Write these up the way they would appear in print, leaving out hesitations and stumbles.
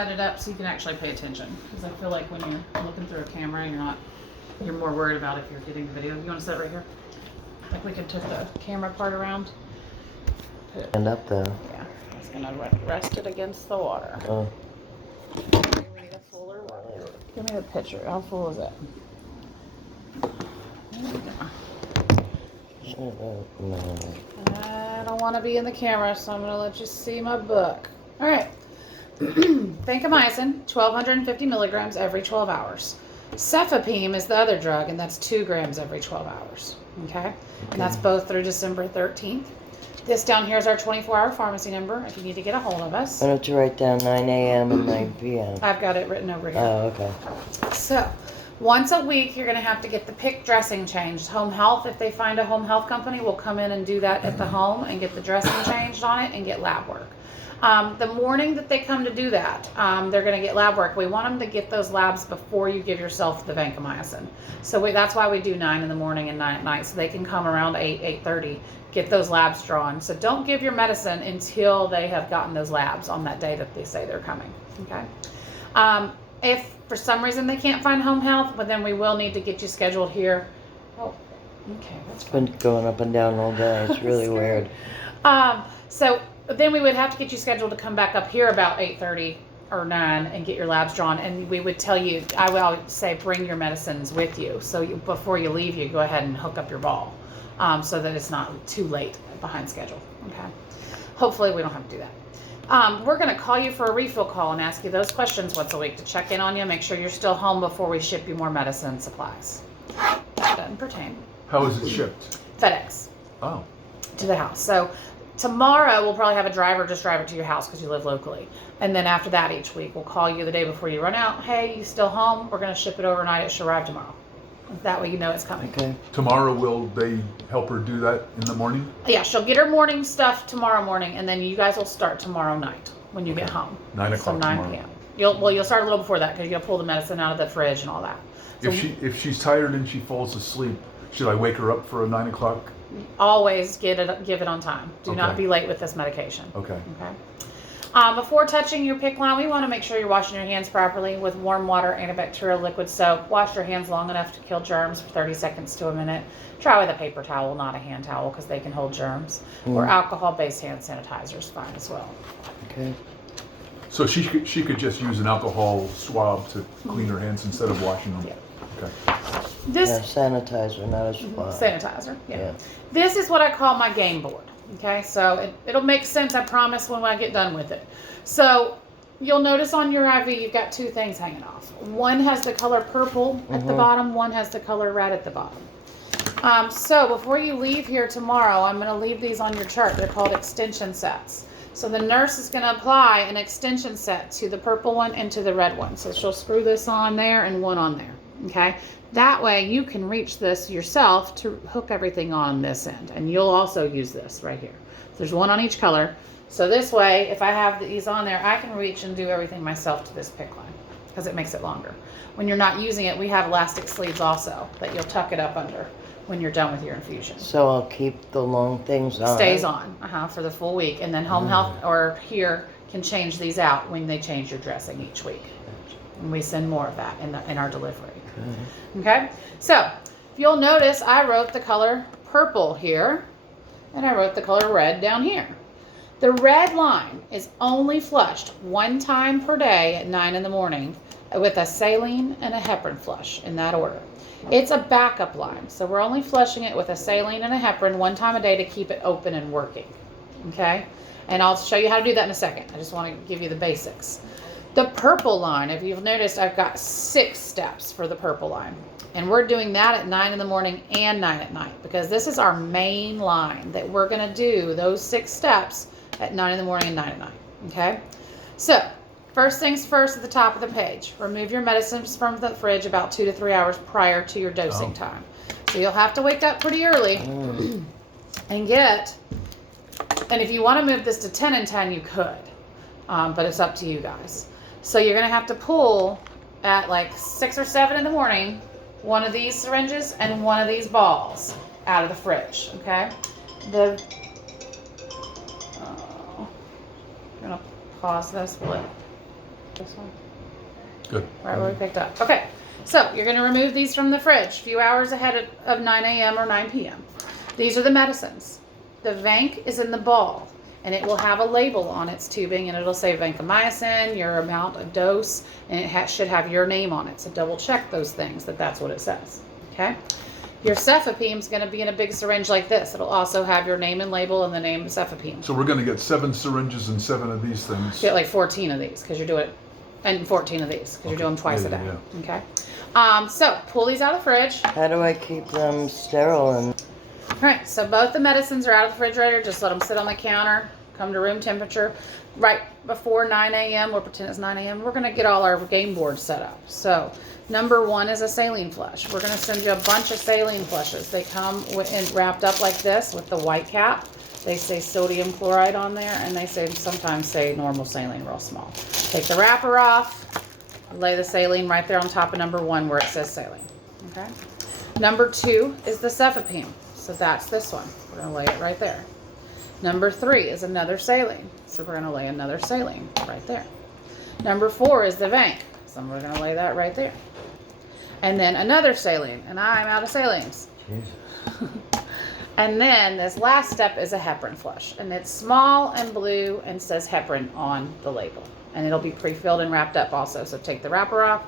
Set it up so you can actually pay attention, because I feel like when you're looking through a camera, you're more worried about if you're getting the video. You want to sit right here? Like we could turn the camera part around. Stand up though. Yeah, I was gonna rest it against the water. Oh. We need a fuller one. Give me the picture. How full is it? No. I don't want to be in the camera, so I'm gonna let you see my book. All right. Vancomycin, 1,250 milligrams every 12 hours. Cefepime is the other drug, and that's 2 grams every 12 hours. Okay? And that's both through December 13th. This down here is our 24-hour pharmacy number if you need to get a hold of us. Why don't you write down 9 a.m. and 9 p.m.? I've got it written over here. Oh, okay. So, once a week, you're going to have to get the PICC dressing changed. Home health, if they find a home health company, will come in and do that at the home and get the dressing changed on it and get lab work. The morning that they come to do that, they're going to get lab work. We want them to get those labs before you give yourself the vancomycin. So that's why we do 9 in the morning and 9 at night, so they can come around 8:30, get those labs drawn. So don't give your medicine until they have gotten those labs on that day that they say they're coming. Okay. If for some reason they can't find home health, but then we will need to get you scheduled here. Oh, okay, that's fine. Been going up and down all day. It's really weird. So then we would have to get you scheduled to come back up here about 8:30 or 9 and get your labs drawn. And we would tell you, I will say, bring your medicines with you. So before you leave, you go ahead and hook up your ball so that it's not too late behind schedule. Okay. Hopefully we don't have to do that. We're going to call you for a refill call and ask you those questions once a week to check in on you, make sure you're still home before we ship you more medicine and supplies. That doesn't pertain. How is it shipped? FedEx. Oh. To the house. So tomorrow we'll probably have a driver just drive it to your house because you live locally. And then after that each week we'll call you the day before you run out. Hey, you still home? We're going to ship it overnight. It should arrive tomorrow. That way you know it's coming. Okay. Tomorrow, will they help her do that in the morning? Yeah, she'll get her morning stuff tomorrow morning, and then you guys will start tomorrow night when you get home. 9 o'clock So 9 tomorrow. p.m. You'll start a little before that because you're going to pull the medicine out of the fridge and all that. So If she's tired and she falls asleep, should I wake her up for a 9 o'clock? always give it on time. Do not Okay. be late with this medication. Okay. Okay. Before touching your PICC line, we want to make sure you're washing your hands properly with warm water, antibacterial liquid soap. Wash your hands long enough to kill germs for 30 seconds to a minute. Try with a paper towel, not a hand towel, because they can hold germs. Or alcohol-based hand sanitizer is fine as well. Okay. So she could just use an alcohol swab to clean her hands instead of washing them? Yeah. Okay. This Yeah, sanitizer, not a swab. sanitizer, yeah. Yeah. This is what I call my game board. Okay, so it'll make sense, I promise, when I get done with it. So you'll notice on your IV you've got 2 things hanging off. One has the color purple at the bottom, one has the color red at the bottom. So before you leave here tomorrow, I'm going to leave these on your chart. They're called extension sets. So the nurse is going to apply an extension set to the purple one and to the red one. So she'll screw this on there and one on there. Okay, that way you can reach this yourself to hook everything on this end, and you'll also use this right here. There's one on each color, so this way if I have these on there, I can reach and do everything myself to this PICC line because it makes it longer. When you're not using it, we have elastic sleeves also that you'll tuck it up under when you're done with your infusion. So I'll keep the long things on. Stays on for the full week, and then home health or here can change these out when they change your dressing each week, and we send more of that in our delivery. Okay, so if you'll notice, I wrote the color purple here, and I wrote the color red down here. The red line is only flushed 1 time per day at 9 in the morning with a saline and a heparin flush, in that order. It's a backup line, so we're only flushing it with a saline and a heparin 1 time a day to keep it open and working. Okay, and I'll show you how to do that in a second. I just want to give you the basics. The purple line, if you've noticed, I've got 6 steps for the purple line. And we're doing that at 9 in the morning and 9 at night because this is our main line that we're going to do those 6 steps at 9 in the morning and 9 at night. Okay? So, first things first at the top of the page. Remove your medicines from the fridge about 2 to 3 hours prior to your dosing time. So you'll have to wake up pretty early and if you want to move this to 10 and 10, you could. But it's up to you guys. So you're going to have to pull at like 6 or 7 in the morning, one of these syringes and one of these balls out of the fridge, okay? I'm going to pause this. This one. Good. Right where we picked up. Okay, so you're going to remove these from the fridge a few hours ahead of 9 a.m. or 9 p.m. These are the medicines. The Vanc is in the ball, and it will have a label on its tubing, and it'll say vancomycin, your amount of dose, and it should have your name on it. So double check those things that's what it says. Okay. Your cefepime is going to be in a big syringe like this. It'll also have your name and label and the name of cefepime. So we're going to get 7 syringes and 7 of these things. You get like 14 of these because you're doing it, and 14 of these because you're doing them twice a day. Yeah. Okay. So pull these out of the fridge. How do I keep them sterile and All right. So both the medicines are out of the refrigerator. Just let them sit on the counter. Come to room temperature. Right before 9 a.m. We'll pretend it's 9 a.m. We're going to get all our game boards set up. So number 1 is a saline flush. We're going to send you a bunch of saline flushes. They come wrapped up like this with the white cap. They say sodium chloride on there, and they sometimes say normal saline real small. Take the wrapper off. Lay the saline right there on top of number 1 where it says saline. Okay. Number 2 is the cefepime. So that's this one. We're going to lay it right there. Number 3 is another saline. So we're going to lay another saline right there. Number 4 is the Vanc. So we're going to lay that right there. And then another saline. And I'm out of salines. And then this last step is a heparin flush. And it's small and blue and says heparin on the label. And it'll be pre-filled and wrapped up also. So take the wrapper off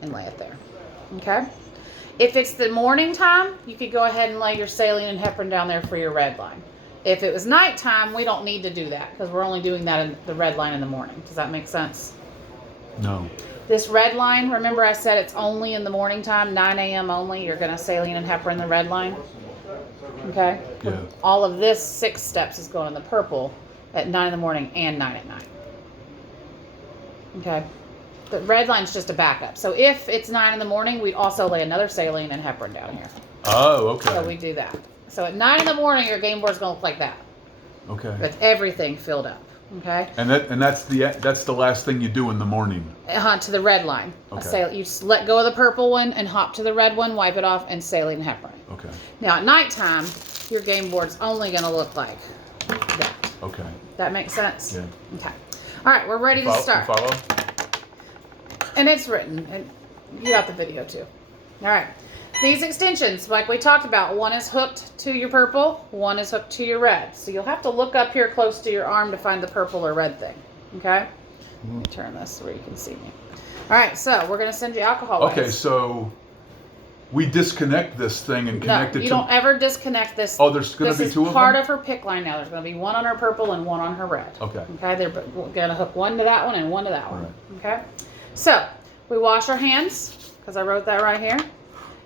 and lay it there. Okay? If it's the morning time, you could go ahead and lay your saline and heparin down there for your red line. If it was nighttime, we don't need to do that because we're only doing that in the red line in the morning. Does that make sense? No. This red line, remember I said it's only in the morning time, 9 a.m. only. You're going to saline and heparin the red line. Okay? Yeah. All of this 6 steps is going in the purple at 9 in the morning and 9 at night. Okay? The red line's just a backup. So if it's 9 in the morning, we'd also lay another saline and heparin down here. Oh, okay. So we do that. So at 9 in the morning, your game board's going to look like that. Okay. With everything filled up. Okay? And that's the last thing you do in the morning. To the red line. Okay. You just let go of the purple one and hop to the red one, wipe it off, and saline and heparin. Okay. Now at nighttime, your game board's only going to look like that. Okay. That makes sense? Yeah. Okay. All right, we're ready to start. Follow? And it's written, and you got the video too. All right. These extensions, like we talked about, one is hooked to your purple, one is hooked to your red. So you'll have to look up here close to your arm to find the purple or red thing. Okay? Let me turn this where you can see me. All right, so we're going to send you alcohol Okay, wipes. so we disconnect this thing and connect No, it to... you don't ever disconnect this. Oh, there's going to be 2 of them? This is part of her pick line now. There's going to be one on her purple and one on her red. Okay. Okay, they're going to hook one to that one and one to that one. All Okay? So, we wash our hands, because I wrote that right here.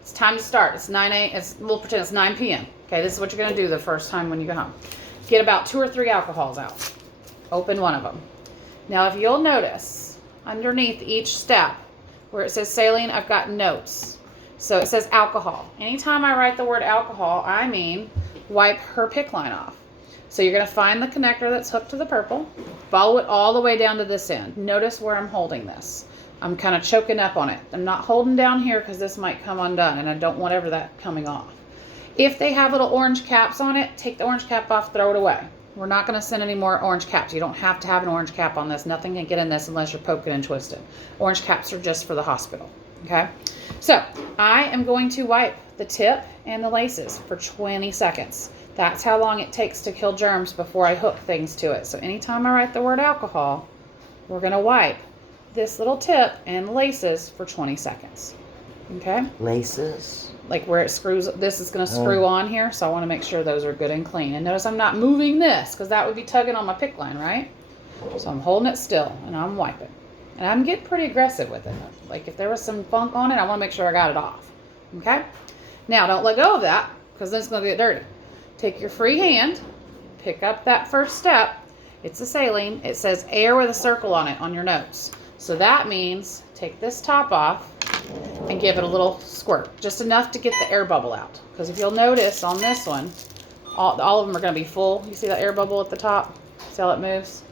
It's time to start. It's 9 a.m. We'll pretend it's 9 p.m. Okay, this is what you're going to do the first time when you go home. Get about 2 or 3 alcohols out. Open one of them. Now, if you'll notice, underneath each step, where it says saline, I've got notes. So it says alcohol. Anytime I write the word alcohol, I mean wipe her pick line off. So you're going to find the connector that's hooked to the purple. Follow it all the way down to this end. Notice where I'm holding this. I'm kind of choking up on it. I'm not holding down here because this might come undone and I don't want ever that coming off. If they have little orange caps on it, take the orange cap off, throw it away. We're not going to send any more orange caps. You don't have to have an orange cap on this. Nothing can get in this unless you're poking and twisting. Orange caps are just for the hospital. Okay? So, I am going to wipe the tip and the laces for 20 seconds. That's how long it takes to kill germs before I hook things to it. So, anytime I write the word alcohol, we're going to wipe this little tip and laces for 20 seconds. Okay? laces? Like where it screws, this is going to screw on here, so I want to make sure those are good and clean. And notice I'm not moving this, because that would be tugging on my pick line, right? So I'm holding it still, and I'm wiping. And I'm getting pretty aggressive with it. Like if there was some funk on it, I want to make sure I got it off. Okay? Now, don't let go of that, because then it's going to get dirty. Take your free hand, pick up that first step. It's a saline. It says air with a circle on it on your notes. So that means take this top off and give it a little squirt. Just enough to get the air bubble out. Because if you'll notice on this one, all of them are going to be full. You see that air bubble at the top? See how it moves?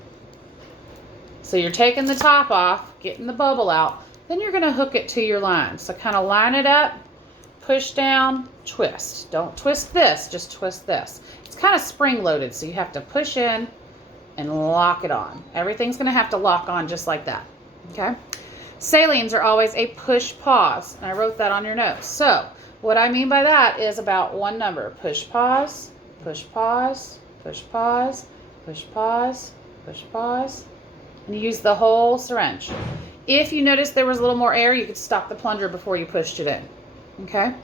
So you're taking the top off, getting the bubble out. Then you're going to hook it to your line. So kind of line it up, push down, twist. Don't twist this, just twist this. It's kind of spring loaded, so you have to push in and lock it on. Everything's going to have to lock on just like that. Okay. Salines are always a push pause. And I wrote that on your notes. So what I mean by that is about one number. Push pause, push pause, push pause, push pause, push pause. And you use the whole syringe. If you notice there was a little more air, you could stop the plunger before you pushed it in. Okay?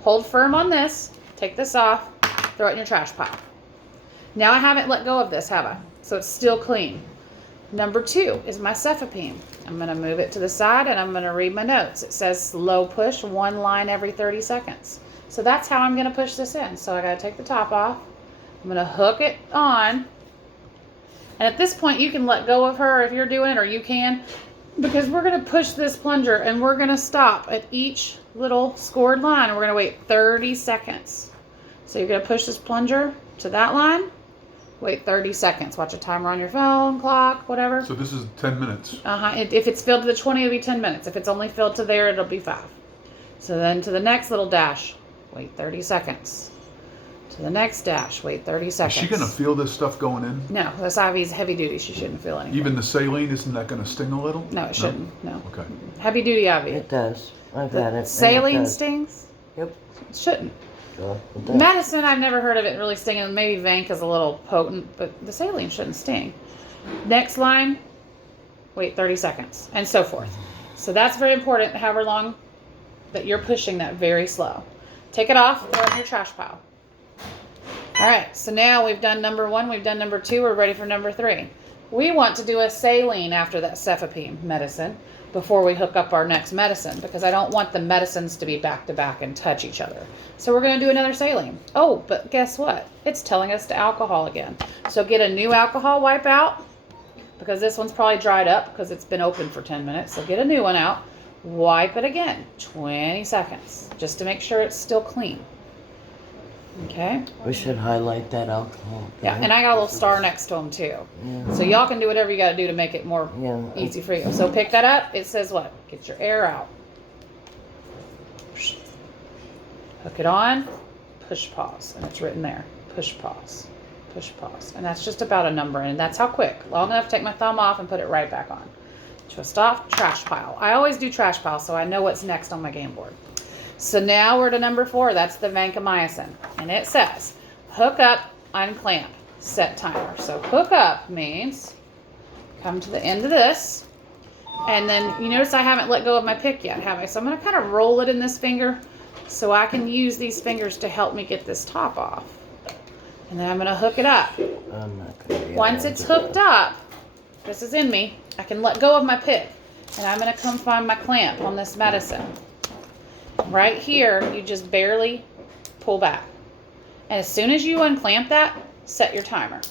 Hold firm on this. Take this off. Throw it in your trash pile. Now I haven't let go of this, have I? So it's still clean. Number 2 is my Cefepime. I'm going to move it to the side and I'm going to read my notes. It says slow push, 1 line every 30 seconds. So that's how I'm going to push this in. So I got to take the top off. I'm going to hook it on. And at this point, you can let go of her if you're doing it, or you can, because we're going to push this plunger and we're going to stop at each little scored line. And we're going to wait 30 seconds. So you're going to push this plunger to that line. Wait 30 seconds. Watch a timer on your phone, clock, whatever. So this is 10 minutes. If it's filled to the 20, it'll be 10 minutes. If it's only filled to there, it'll be 5. So then to the next little dash, wait 30 seconds. To the next dash, wait 30 seconds. Is she going to feel this stuff going in? No, this IV's heavy duty. She shouldn't feel anything. Even the saline, isn't that going to sting a little? No, it shouldn't. No. Okay. Heavy duty IV. It does. I've had it. Saline It does. stings? Yep. It shouldn't. Sure, it does. Medicine, I've never heard of it really stinging. Maybe Vank is a little potent, but the saline shouldn't sting. Next line, wait 30 seconds, and so forth. So that's very important, however long that you're pushing that very slow. Take it off, throw it in your trash pile. All right, so now we've done number 1, we've done number 2, we're ready for number 3. We want to do a saline after that Cefepime medicine before we hook up our next medicine, because I don't want the medicines to be back to back and touch each other. So we're going to do another saline. Oh, but guess what? It's telling us to alcohol again. So get a new alcohol wipe out, because this one's probably dried up because it's been open for 10 minutes. So get a new one out, wipe it again, 20 seconds, just to make sure it's still clean. Okay? We should highlight that alcohol. Yeah, and I got a little star next to them too. Yeah. So y'all can do whatever you got to do to make it more Yeah. easy for you. So pick that up. It says what? Get your air out. Hook it on. Push pause. And it's written there. Push pause. Push pause. And that's just about a number. And that's how quick. Long enough to take my thumb off and put it right back on. Twist off. Trash pile. I always do trash pile so I know what's next on my game board. So now we're to number 4. That's the vancomycin. And it says, hook up, unclamp, set timer. So hook up means come to the end of this. And then you notice I haven't let go of my pick yet, have I? So I'm going to kind of roll it in this finger so I can use these fingers to help me get this top off. And then I'm going to hook it up. I'm not gonna be Once able it's to do hooked up, this is in me, I can let go of my pick. And I'm going to come find my clamp on this medicine. Right here, you just barely pull back. And as soon as you unclamp that, set your timer.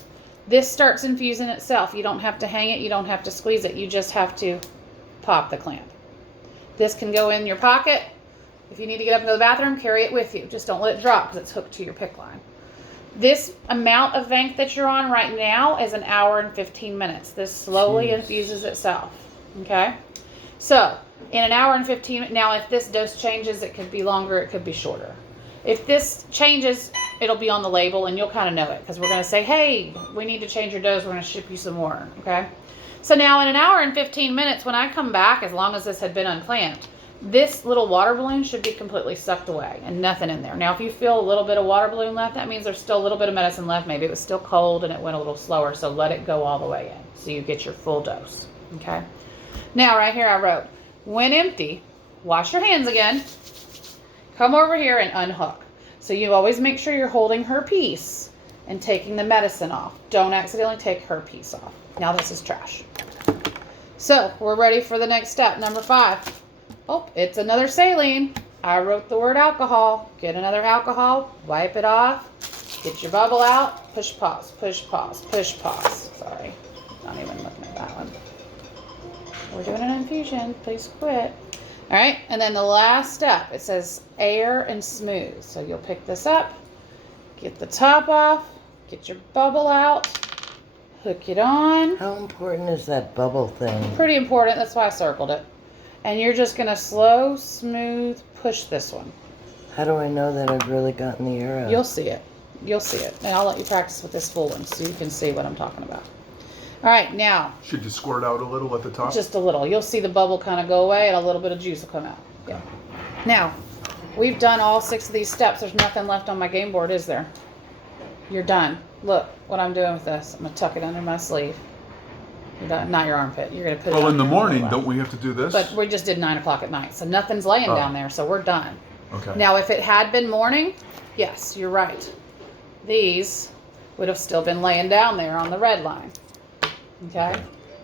This starts infusing itself. You don't have to hang it. You don't have to squeeze it. You just have to pop the clamp. This can go in your pocket. If you need to get up and go to the bathroom, carry it with you. Just don't let it drop because it's hooked to your PICC line. This amount of Vanc that you're on right now is 1 hour and 15 minutes. This slowly infuses itself. Okay? So, in 1 hour and 15 minutes, now if this dose changes, it could be longer, it could be shorter. If this changes, it'll be on the label and you'll kind of know it because we're going to say, hey, we need to change your dose, we're going to ship you some more, okay? So now in 1 hour and 15 minutes, when I come back, as long as this had been unclamped, this little water balloon should be completely sucked away and nothing in there. Now if you feel a little bit of water balloon left, that means there's still a little bit of medicine left. Maybe it was still cold and it went a little slower, so let it go all the way in so you get your full dose, okay? Now right here I wrote, when empty, wash your hands again, come over here and unhook. So you always make sure you're holding her piece and taking the medicine off. Don't accidentally take her piece off. Now this is trash. So we're ready for the next step, number 5. Oh, it's another saline. I wrote the word alcohol. Get another alcohol, wipe it off, get your bubble out, push pause, push pause, push pause. Sorry, not even looking at that one. We're doing an infusion, please quit. All right, and then the last step, it says air and smooth. So you'll pick this up, get the top off, get your bubble out, hook it on. How important is that bubble thing? Pretty important, that's why I circled it. And you're just gonna slow, smooth, push this one. How do I know that I've really gotten the air out? You'll see it. You'll see it. And I'll let you practice with this full one so you can see what I'm talking about. All right, now, Should you squirt out a little at the top? just a little. You'll see the bubble kind of go away and a little bit of juice will come out. Yeah. Now, we've done all 6 of these steps. There's nothing left on my game board, is there? You're done. Look what I'm doing with this. I'm going to tuck it under my sleeve. You're done. Not your armpit. You're going to put it Well, on in the your morning, lap. don't we have to do this? But we just did 9 o'clock at night, so nothing's laying Oh. down there, so we're done. Okay. Now, if it had been morning, yes, you're right. These would have still been laying down there on the red line. Okay?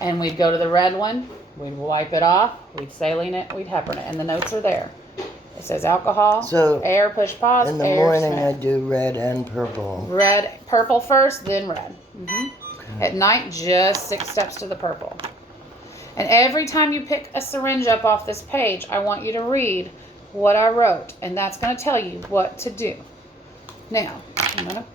And we'd go to the red one, we'd wipe it off, we'd saline it, we'd heparin it, and the notes are there. It says alcohol, So, air, push pause, In the air, morning, I sniff. do red and purple. Red, purple first, then red. At night, just 6 steps to the purple. And every time you pick a syringe up off this page, I want you to read what I wrote, and that's going to tell you what to do. Now, I'm going to